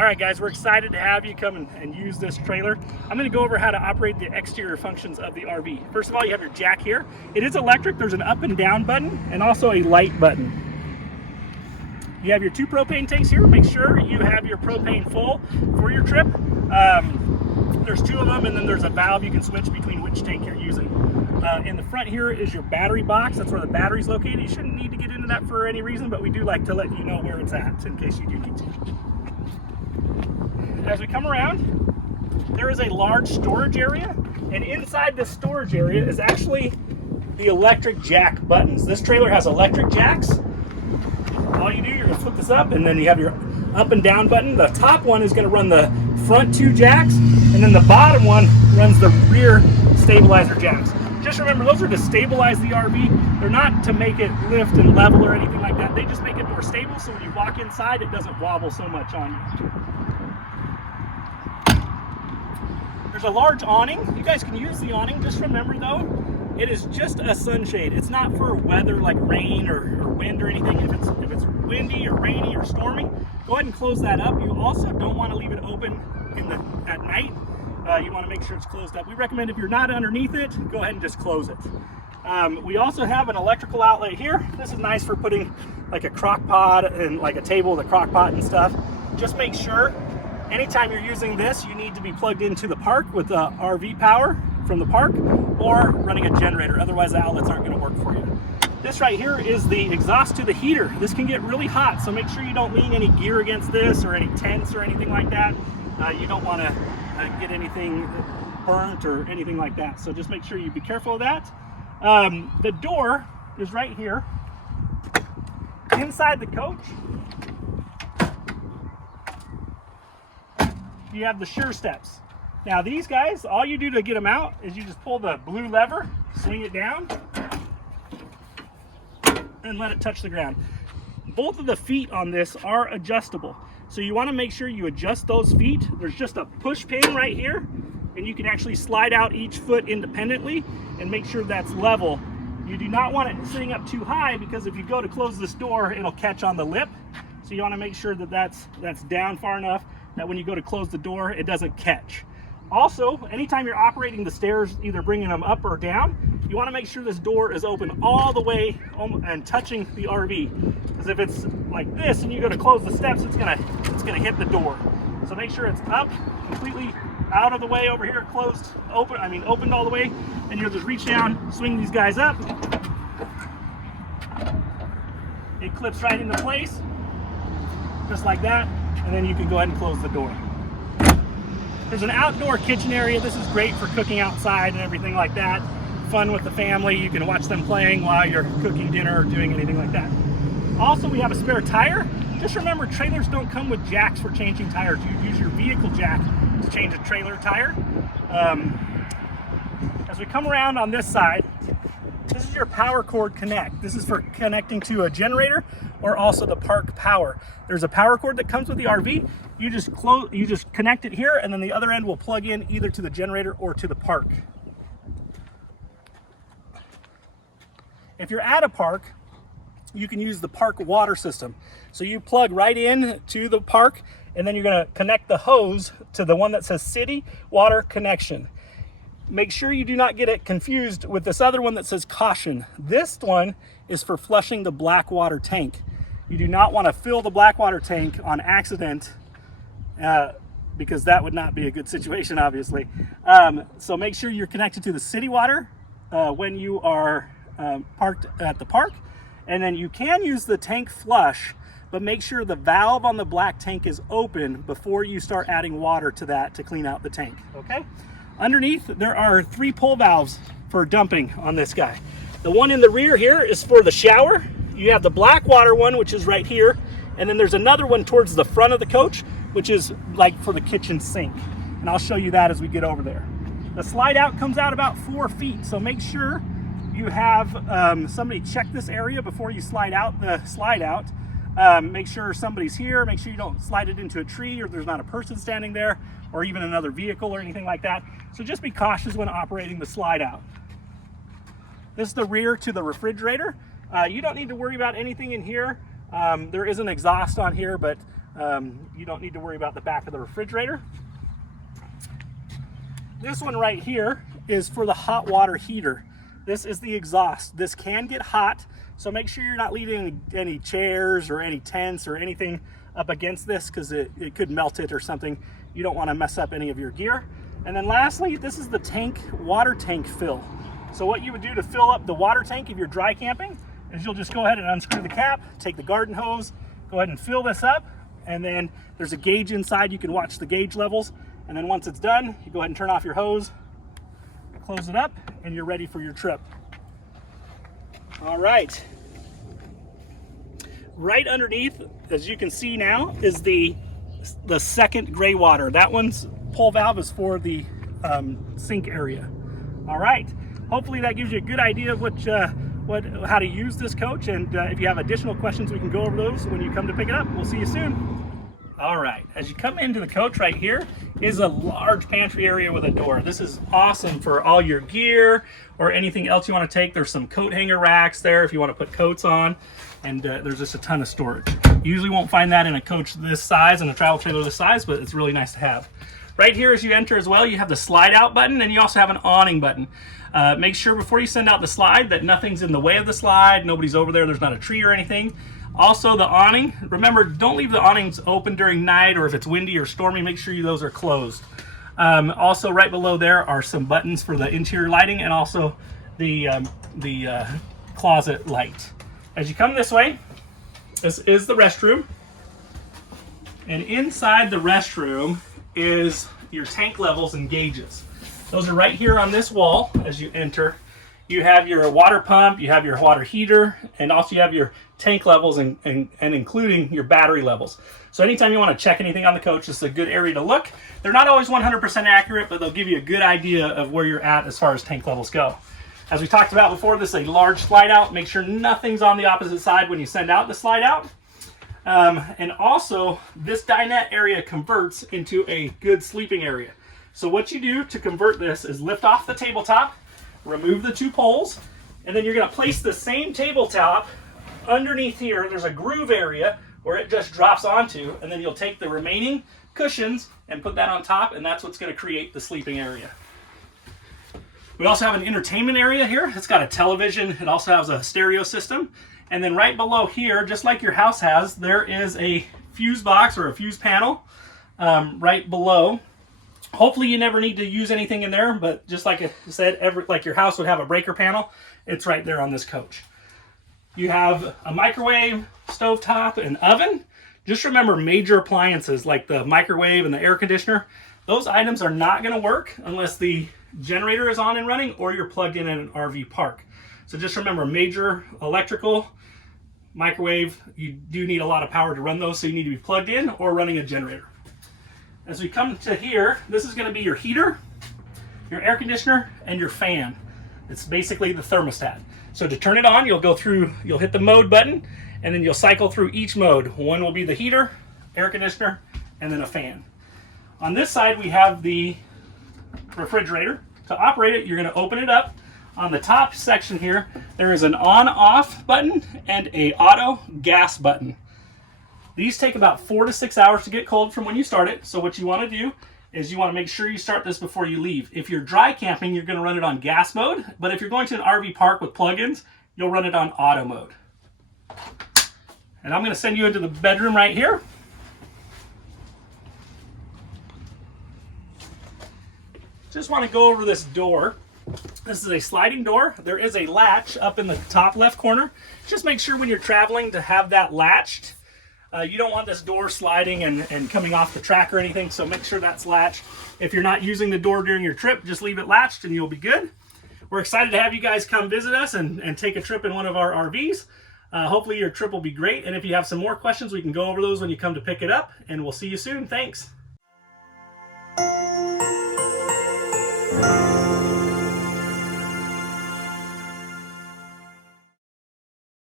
All right, guys, we're excited to have you come and use this trailer. I'm going to go over how to operate the exterior functions of the RV. First of all, you have your jack here. It is electric. There's an up and down button and also a light button. You have your 2 propane tanks here. Make sure you have your propane full for your trip. There's 2 of them, and then there's a valve you can switch between which tank you're using. In the front here is your battery box. That's where the battery's located. You shouldn't need to get into that for any reason, but we do like to let you know where it's at in case you do need to. As we come around, there is a large storage area, and inside this storage area is actually the electric jack buttons. This trailer has electric jacks. All you do, you're going to flip this up, and then you have your up and down button. The top one is going to run the front 2 jacks, and then the bottom one runs the rear stabilizer jacks. Just remember, those are to stabilize the RV. They're not to make it lift and level or anything like that. They just make it more stable, so when you walk inside, it doesn't wobble so much on you. There's a large awning. You guys can use the awning. Just remember, though, it is just a sunshade. It's not for weather like rain or wind or anything. If it's windy or rainy or stormy, go ahead and close that up. You also don't want to leave it open at night. You want to make sure it's closed up. We recommend if you're not underneath it, go ahead and just close it. We also have an electrical outlet here. This is nice for putting like a crock pot and like a table with a crock pot and stuff. Just make sure anytime you're using this, you need to be plugged into the park with the RV power from the park or running a generator. Otherwise, the outlets aren't going to work for you. This right here is the exhaust to the heater. This can get really hot, so make sure you don't lean any gear against this or any tents or anything like that. You don't want to get anything burnt or anything like that. So just make sure you be careful of that. The door is right here. Inside the coach, you have the sure steps. Now these guys, all you do to get them out is you just pull the blue lever, swing it down, and let it touch the ground. Both of the feet on this are adjustable. So you want to make sure you adjust those feet. There's just a push pin right here, and you can actually slide out each foot independently and make sure that's level. You do not want it sitting up too high, because if you go to close this door, it'll catch on the lip. So you want to make sure that that's down far enough that when you go to close the door, it doesn't catch. Also, anytime you're operating the stairs, either bringing them up or down, you want to make sure this door is open all the way and touching the RV. Because if it's like this and you go to close the steps, it's gonna hit the door. So make sure it's up, completely out of the way over here, opened all the way, and you'll just reach down, swing these guys up. It clips right into place, just like that, and then you can go ahead and close the door. There's an outdoor kitchen area. This is great for cooking outside and everything like that. Fun with the family. You can watch them playing while you're cooking dinner or doing anything like that. Also, we have a spare tire. Just remember, trailers don't come with jacks for changing tires. You use your vehicle jack to change a trailer tire. As we come around on this side, this is your power cord connect. This is for connecting to a generator or also the park power. There's a power cord that comes with the RV. You just connect it here, and then the other end will plug in either to the generator or to the park. If you're at a park, you can use the park water system. So you plug right in to the park, and then you're going to connect the hose to the one that says City Water Connection. Make sure you do not get it confused with this other one that says Caution. This one is for flushing the black water tank. You do not want to fill the black water tank on accident, because that would not be a good situation, obviously. So make sure you're connected to the city water when you are parked at the park. And then you can use the tank flush, but make sure the valve on the black tank is open before you start adding water to that to clean out the tank, okay? Underneath, there are 3 pull valves for dumping on this guy. The one in the rear here is for the shower. You have the black water one, which is right here, and then there's another one towards the front of the coach, which is like for the kitchen sink. And I'll show you that as we get over there. The slide out comes out about 4 feet, so make sure you have somebody check this area before you slide out the slide out. Make sure somebody's here. Make sure you don't slide it into a tree or there's not a person standing there or even another vehicle or anything like that. So just be cautious when operating the slide out. This is the rear to the refrigerator. You don't need to worry about anything in here. There is an exhaust on here, but You don't need to worry about the back of the refrigerator. This one right here is for the hot water heater. This is the exhaust. This can get hot, so make sure you're not leaving any chairs or any tents or anything up against this, because it could melt it or something. You don't want to mess up any of your gear. And then lastly, this is the tank, water tank fill. So what you would do to fill up the water tank if you're dry camping is you'll just go ahead and unscrew the cap, take the garden hose, go ahead and fill this up, and then there's a gauge inside. You can watch the gauge levels, and then once it's done, you go ahead and turn off your hose, close it up, and you're ready for your trip. All right. Right underneath, as you can see now, is the second gray water. That one's pull valve is for the sink area. All right. Hopefully that gives you a good idea of how to use this coach, and if you have additional questions, we can go over those when you come to pick it up. We'll see you soon. All right, as you come into the coach, right here is a large pantry area with a door. This is awesome for all your gear or anything else you want to take. There's some coat hanger racks there if you want to put coats on, and there's just a ton of storage. You usually won't find that in a coach this size and a travel trailer this size, but it's really nice to have. Right here as you enter as well, you have the slide out button, and you also have an awning button. Make sure before you send out the slide that nothing's in the way of the slide, nobody's over there, there's not a tree or anything. Also the awning, remember, don't leave the awnings open during night, or if it's windy or stormy, make sure those are closed. Also right below there are some buttons for the interior lighting, and also the closet light. As you come this way, this is the restroom, and inside the restroom is your tank levels and gauges. Those are right here on this wall as you enter. You have your water pump, you have your water heater, and also you have your tank levels and including your battery levels. So anytime you want to check anything on the coach, this is a good area to look. They're not always 100% accurate, but they'll give you a good idea of where you're at as far as tank levels go. As we talked about before, this is a large slide out. Make sure nothing's on the opposite side when you send out the slide out. And also, this dinette area converts into a good sleeping area. So what you do to convert this is lift off the tabletop, remove the two poles, and then you're going to place the same tabletop underneath here. There's a groove area where it just drops onto, and then you'll take the remaining cushions and put that on top, and that's what's going to create the sleeping area. We also have an entertainment area here. It's got a television. It also has a stereo system. And then right below here, just like your house has, there is a fuse box or a fuse panel right below. Hopefully you never need to use anything in there, but just like I said, like your house would have a breaker panel, it's right there on this coach. You have a microwave, stovetop, and oven. Just remember, major appliances like the microwave and the air conditioner, those items are not going to work unless the generator is on and running or you're plugged in at an RV park. So just remember, major electrical, microwave, you do need a lot of power to run those, so you need to be plugged in or running a generator. As we come to here, this is going to be your heater, your air conditioner, and your fan. It's basically the thermostat. So to turn it on, you'll hit the mode button, and then you'll cycle through each mode. One will be the heater, air conditioner, and then a fan. On this side, we have the refrigerator. To operate it, you're going to open it up. On the top section here, there is an on-off button and a auto gas button. These take about 4 to 6 hours to get cold from when you start it. So what you want to do is you want to make sure you start this before you leave. If you're dry camping, you're going to run it on gas mode. But if you're going to an RV park with plugins, you'll run it on auto mode. And I'm going to send you into the bedroom right here. Just want to go over this door. This is a sliding door. There is a latch up in the top left corner. Just make sure when you're traveling to have that latched. You don't want this door sliding and coming off the track or anything, so make sure that's latched. If you're not using the door during your trip, just leave it latched and you'll be good. We're excited to have you guys come visit us and take a trip in one of our RVs. Hopefully your trip will be great, and if you have some more questions, we can go over those when you come to pick it up, and we'll see you soon. Thanks.